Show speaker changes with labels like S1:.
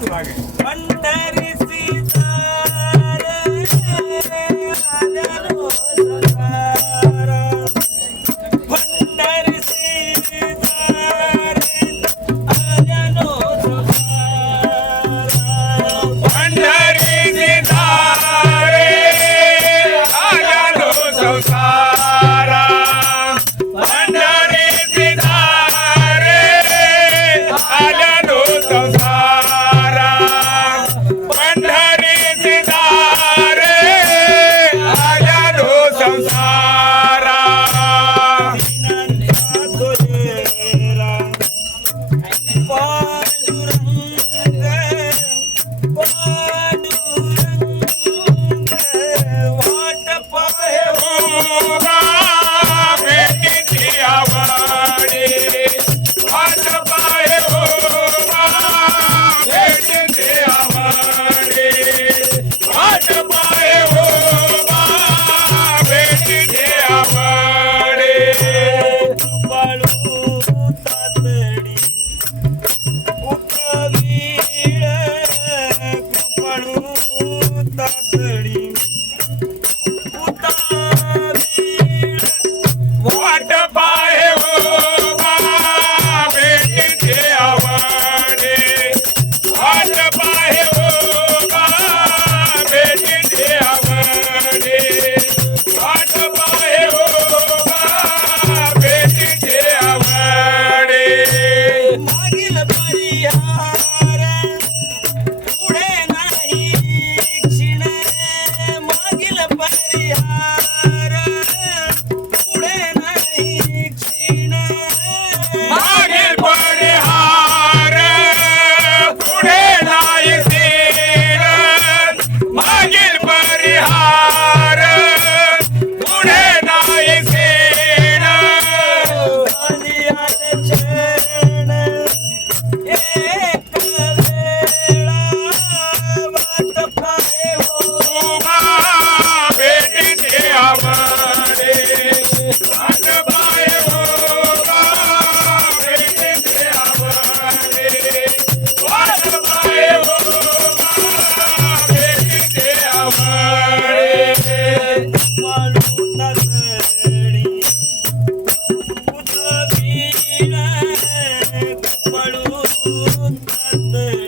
S1: Pandhari सीतार un